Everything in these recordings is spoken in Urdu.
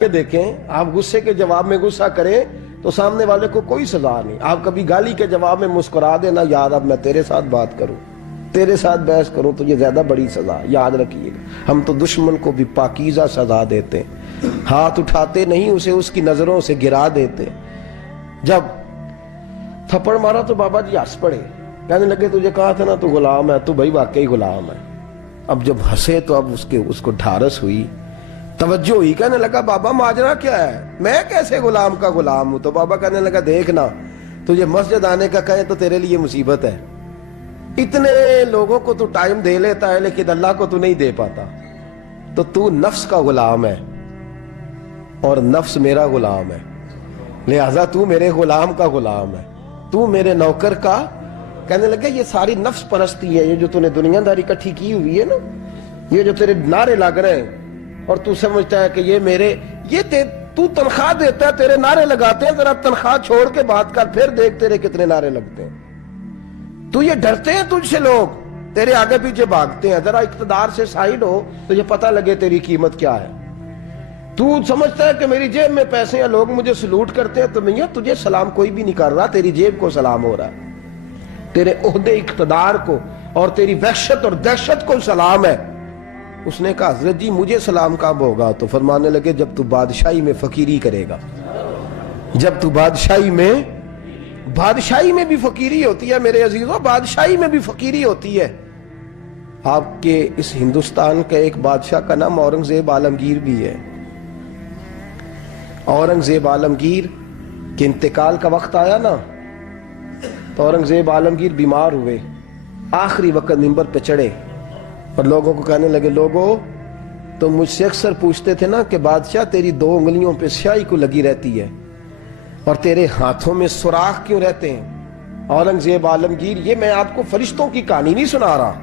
دیکھیں، آپ غصے کے جواب میں غصہ کریں تو سامنے والے کو کوئی سزا نہیں. آپ کبھی گالی کے جواب میں مسکرا دینا، یار اب میں تیرے ساتھ بات کروں، تیرے ساتھ بحث کروں تو یہ زیادہ بڑی سزا. یاد رکھیے گا، ہم تو دشمن کو بھی پاکیزہ سزا دیتے ہیں، ہاتھ اٹھاتے نہیں، اسے اس کی نظروں سے گرا دیتے. جب تھپڑ مارا تو بابا جی ہنس پڑے، کہنے لگے تجھے کہا تھا نا تو غلام ہے، تو بھائی واقعی غلام ہے. اب جب ہنسے تو اب اس کو ڈھارس ہوئی، توجہ ہوئی، کہنے لگا بابا ماجرا کیا ہے، میں کیسے غلام کا غلام ہوں؟ تو بابا کہنے لگا دیکھنا، تجھے مسجد آنے کا کہیں تو تیرے لیے مصیبت ہے. اتنے لوگوں کو تو ٹائم دے لیتا ہے لیکن اللہ کو تو نہیں دے پاتا. تو نفس کا غلام ہے اور نفس میرا غلام ہے، لہذا تو میرے غلام کا غلام ہے، تو میرے نوکر کا. کہنے لگا یہ ساری نفس پرستی ہے، یہ جو تو نے دنیا داری اکٹھی کی ہوئی ہے نا، یہ جو تیرے نعرے لگ رہے ہیں اور تو سمجھتا ہے کہ یہ تو تنخواہ دیتا ہے، تیرے نعرے لگاتے ہیں، ذرا تنخواہ چھوڑ کے بات کر، پھر دیکھ تیرے کتنے نعرے لگتے ہیں. تو یہ ڈرتے ہیں تجھ سے، لوگ تیرے آگے پیچھے بھاگتے ہیں. ذرا اقتدار سے سائیڈ ہو تو یہ پتہ لگے تیری قیمت کیا ہے. تو سمجھتا ہے کہ میری جیب میں پیسے ہیں، لوگ مجھے سلوٹ کرتے ہیں، تو میاں تجھے سلام کوئی بھی نہیں کر رہا، تیری جیب کو سلام ہو رہا ہے، تیرے عہدے اقتدار کو اور تیری وحشت اور دہشت کو سلام ہے. اس نے کہا حضرت جی مجھے سلام کب ہوگا؟ تو فرمانے لگے جب تو بادشاہی میں فقیری کرے گا. جب تو بادشاہی میں بھی فقیری ہوتی ہے میرے عزیزوں، بادشاہی میں بھی فقیری ہوتی ہے. آپ کے اس ہندوستان کا ایک بادشاہ کا نام اورنگزیب عالمگیر بھی ہے. اورنگزیب عالمگیر کے انتقال کا وقت آیا نا تو اورنگزیب عالمگیر بیمار ہوئے، آخری وقت منبر پہ چڑھے اور لوگوں کو کہنے لگے لوگوں تو مجھ سے اکثر پوچھتے تھے نا کہ بادشاہ تیری 2 انگلیوں پہ سیاہی کو لگی رہتی ہے اور تیرے ہاتھوں میں سوراخ کیوں رہتے ہیں؟ اورنگزیب عالمگیر یہ میں آپ کو فرشتوں کی کہانی نہیں سنا رہا،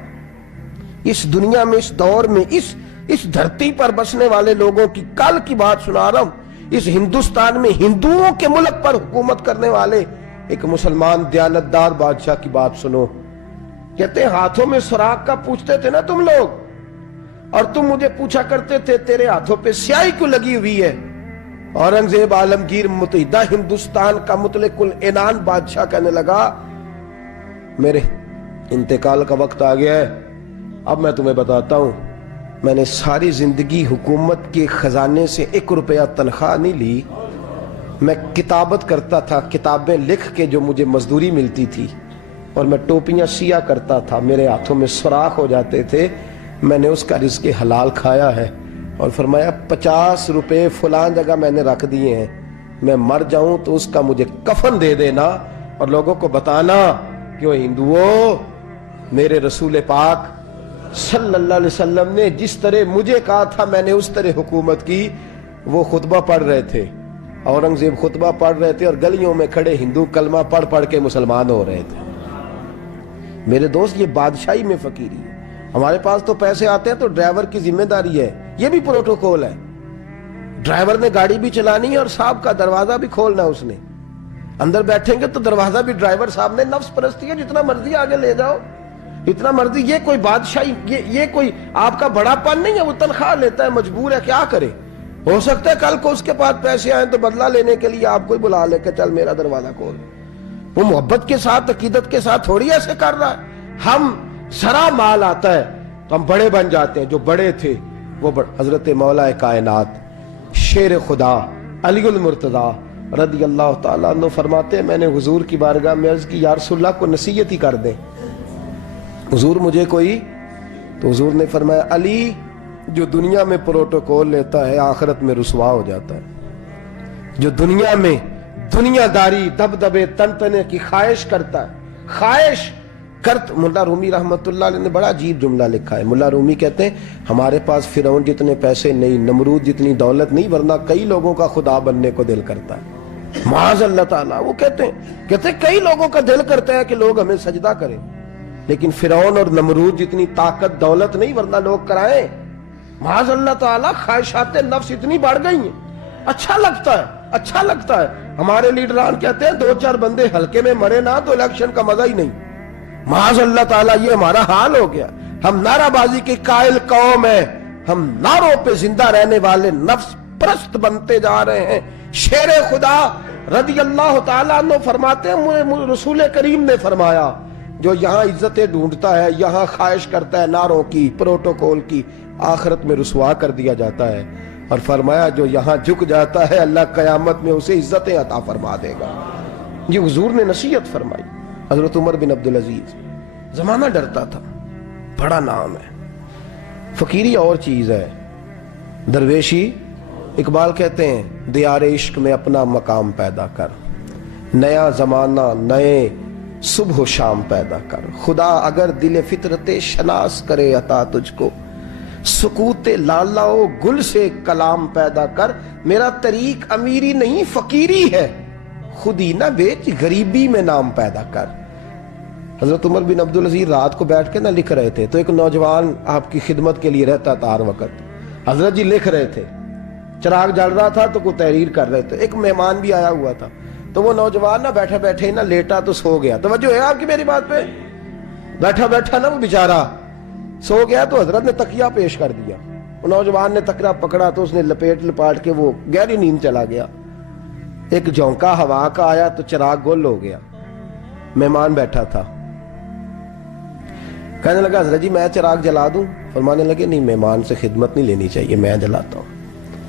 اس دنیا میں، اس دور میں، اس دھرتی پر بسنے والے لوگوں کی کل کی بات سنا رہا ہوں. اس ہندوستان میں ہندوؤں کے ملک پر حکومت کرنے والے ایک مسلمان دیانتدار بادشاہ کی بات سنو. کہتے ہیں ہاتھوں میں سوراخ کا پوچھتے تھے نا تم لوگ، اور تم مجھے پوچھا کرتے تھے تیرے ہاتھوں پہ سیاہی کیوں لگی ہوئی ہے. اورنگزیب عالمگیر متحدہ ہندوستان کا مطلق العنان بادشاہ کہنے لگا میرے انتقال کا وقت آ گیا ہے، اب میں تمہیں بتاتا ہوں، میں نے ساری زندگی حکومت کے خزانے سے 1 روپیہ تنخواہ نہیں لی. میں کتابت کرتا تھا، کتابیں لکھ کے جو مجھے مزدوری ملتی تھی، اور میں ٹوپیاں سیا کرتا تھا، میرے ہاتھوں میں سوراخ ہو جاتے تھے، میں نے اس کا رزق حلال کھایا ہے. اور فرمایا 50 روپے فلان جگہ میں نے رکھ دیے ہیں، میں مر جاؤں تو اس کا مجھے کفن دے دینا اور لوگوں کو بتانا کہ وہ ہندوؤں، میرے رسول پاک صلی اللہ علیہ وسلم نے جس طرح مجھے کہا تھا میں نے اس طرح حکومت کی. وہ خطبہ پڑھ رہے تھے، اورنگزیب خطبہ پڑھ رہے تھے اور گلیوں میں کھڑے ہندو کلمہ پڑھ کے مسلمان ہو رہے تھے. میرے دوست یہ بادشاہی میں فقیری ہے. ہمارے پاس تو پیسے آتے ہیں تو ڈرائیور کی ذمہ داری ہے، یہ بھی پروٹوکول ہے. ڈرائیور نے گاڑی بھی چلانی ہے اور صاحب کا دروازہ بھی کھولنا ہے. اس نے اندر بیٹھیں گے تو دروازہ بھی ڈرائیور صاحب نے. نفس پرستی ہے، جتنا مرضی آگے لے جاؤ، اتنا مرضی. یہ کوئی بادشاہی، یہ کوئی آپ کا بڑا پن نہیں ہے. وہ تنخواہ لیتا ہے، مجبور ہے، کیا کرے. ہو سکتا ہے کل کو اس کے پاس پیسے آئیں تو بدلہ لینے کے لیے آپ کو ہی بلا لے کہ چل میرا دروازہ کھول. وہ محبت کے ساتھ، عقیدت کے ساتھ تھوڑی ایسے کر رہا ہے. ہم سرا مال آتا ہے تو ہم بڑے بن جاتے ہیں. جو بڑے تھے وہ حضرت مولا کائنات شیر خدا علی المرتضی رضی اللہ تعالیٰ عنہ فرماتے ہیں میں نے حضور کی بارگاہ میں عرض کی یا رسول اللہ کو نصیحت ہی کر دیں، حضور مجھے کوئی. تو حضور نے فرمایا علی جو دنیا میں پروٹوکول لیتا ہے آخرت میں رسوا ہو جاتا ہے. جو دنیا میں دنیا داری، دبدبے، تنتنے کی خواہش کرتا ہے، خواہش کرت. ملا رومی رحمت اللہ علیہ نے بڑا عجیب جملہ لکھا ہے. ملا رومی کہتے ہیں ہمارے پاس فرعون جتنے پیسے نہیں، نمرود جتنی دولت نہیں، ورنہ کئی لوگوں کا خدا بننے کو دل کرتا ہے. معاذ اللہ تعالیٰ. وہ کہتے ہیں کئی لوگوں کا دل کرتا ہے کہ لوگ ہمیں سجدہ کریں، لیکن فرعون اور نمرود جتنی طاقت دولت نہیں، ورنہ لوگ کرائیں. معاذ اللہ تعالیٰ. خواہشات نفس اتنی بڑھ گئی ہیں. اچھا لگتا ہے. ہمارے لیڈران کہتے ہیں 2-4 بندے ہلکے میں مرے نہ تو الیکشن کا مزہ ہی نہیں. معاذ اللہ تعالیٰ یہ ہمارا حال ہو گیا. ہم نعرہ بازی کے قائل قوم ہیں، ہم نعروں پہ زندہ رہنے والے، نفس پرست بنتے جا رہے ہیں. شیر خدا رضی اللہ تعالیٰ عنہ فرماتے ہیں رسول کریم نے فرمایا جو یہاں عزتیں ڈھونڈتا ہے, یہاں خواہش کرتا ہے نعروں کی, پروٹوکول کی, آخرت میں رسوا کر دیا جاتا ہے. اور فرمایا جو یہاں جھک جاتا ہے اللہ قیامت میں اسے عزتیں عطا فرما دے گا. یہ حضور نے نصیحت فرمائی. حضرت عمر بن عبدالعزیز, زمانہ ڈرتا تھا, بڑا نام ہے. فقیری اور چیز ہے, درویشی. اقبال کہتے ہیں دیار عشق میں اپنا مقام پیدا کر, نیا زمانہ نئے صبح و شام پیدا کر. خدا اگر دل فطرت شناس کرے عطا تجھ کو, سکوت لالا و گل سے کلام پیدا کر. میرا طریق امیری نہیں فقیری ہے, خود ہی نہ بیچ غریبی میں نام پیدا کر. حضرت عمر بن عبدالعزیز رات کو بیٹھ کے نہ لکھ رہے تھے, تو ایک نوجوان آپ کی خدمت کے لیے رہتا تھا ہر وقت. حضرت جی لکھ رہے تھے, چراغ جل رہا تھا تو کوئی تحریر کر رہے تھے. ایک مہمان بھی آیا ہوا تھا, تو وہ نوجوان نہ بیٹھے بیٹھے نہ لیٹا تو سو گیا. توجہ ہے آپ کی میری بات پہ؟ بیٹھا بیٹھا نا وہ بیچارہ سو گیا, تو حضرت نے تکیہ پیش کر دیا. وہ نوجوان نے تکیہ پکڑا تو اس نے لپاٹ کے وہ گہری نیند چلا گیا. ایک جھونکا ہوا کا آیا تو چراغ گل ہو گیا. مہمان بیٹھا تھا, کہنے لگا حضرت جی میں چراغ جلا دوں؟ فرمانے لگے نہیں, مہمان سے خدمت نہیں لینی چاہیے, میں جلاتا ہوں.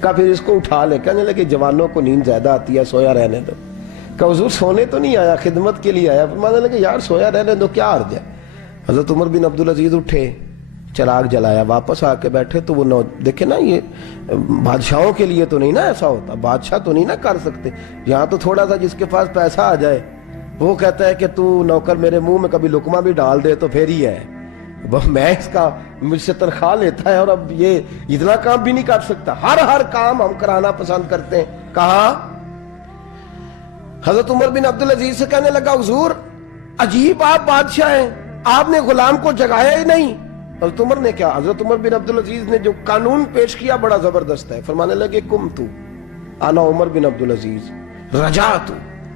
کہا پھر اس کو اٹھا لے. کہنے لگے جوانوں کو نیند زیادہ آتی ہے, سویا رہنے دو. کہا حضور سونے تو نہیں آیا, خدمت کے لیے آیا. فرمانے لگے یار سویا رہنے دو, کیا عرض ہے. حضرت عمر بن عبدالعزیز اٹھے, چراغ جلایا, واپس آ کے بیٹھے تو وہ دیکھیں نا, یہ بادشاہوں کے لیے تو نہیں نا ایسا ہوتا, بادشاہ تو نہیں نا کر سکتے. یہاں تو تھوڑا سا جس کے پاس پیسہ آ جائے وہ کہتا ہے کہ تو نوکر میرے منہ میں کبھی لقمہ بھی ڈال دے تو پھر ہی ہے. میں اس کا مجھ سے تنخواہ لیتا ہے اور اب یہ اتنا کام بھی نہیں کر سکتا. ہر کام ہم کرانا پسند کرتے ہیں. کہا حضرت عمر بن عبدالعزیز سے کہنے لگا حضور عجیب آپ بادشاہ ہیں, آپ نے غلام کو جگایا ہی نہیں. حضرت عمر نے کیا, حضرت عمر بن عبدالعزیز نے جو قانون پیش کیا بڑا زبردست ہے. فرمانے لگے کم تو انا عمر بن عبدالعزیز رجعت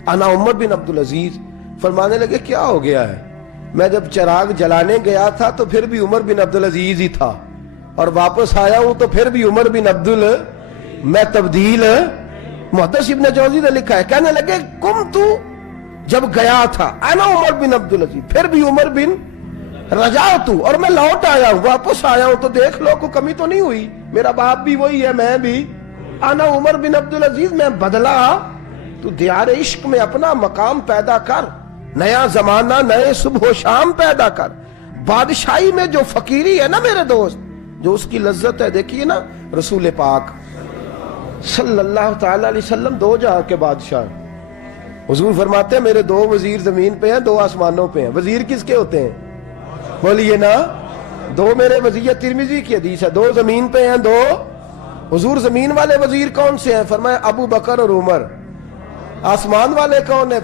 انا عمر بن عبدالعزیز. فرمانے لگے کیا ہو گیا ہے, میں جب چراغ جلانے گیا تھا تو پھر بھی عمر بن عبدالعزیز ہی تھا, اور واپس آیا ہوں تو پھر بھی عمر بن میں تبدیل. محدث ابن جوزی نے لکھا ہے, کہنے لگے کم تو جب گیا تھا انا عمر بن عبدالعزیز, پھر بھی عمر بن رجعت, اور میں لوٹ آیا ہوں, واپس آیا ہوں تو دیکھ لو کوئی کمی تو نہیں ہوئی. میرا باپ بھی وہی ہے, میں بھی انا عمر بن عبدالعزیز, میں بدلا. تو دیار عشق میں اپنا مقام پیدا کر, نیا زمانہ نئے صبح و شام پیدا کر. بادشاہی میں جو فقیری ہے نا میرے دوست, جو اس کی لذت ہے, دیکھیے نا رسول پاک صلی اللہ تعالی علیہ وسلم دو جہاں کے بادشاہ. حضور فرماتے ہیں میرے دو وزیر زمین پہ ہیں, دو آسمانوں پہ ہیں. وزیر کس کے ہوتے ہیں بولیے نا, دو میرے وزیر. ترمذی کی حدیث ہے, دو زمین پہ ہیں, دو. حضور زمین والے وزیر کون سے ہیں؟ فرمایا ابو بکر اور عمر. آسمان والے کون ہیں؟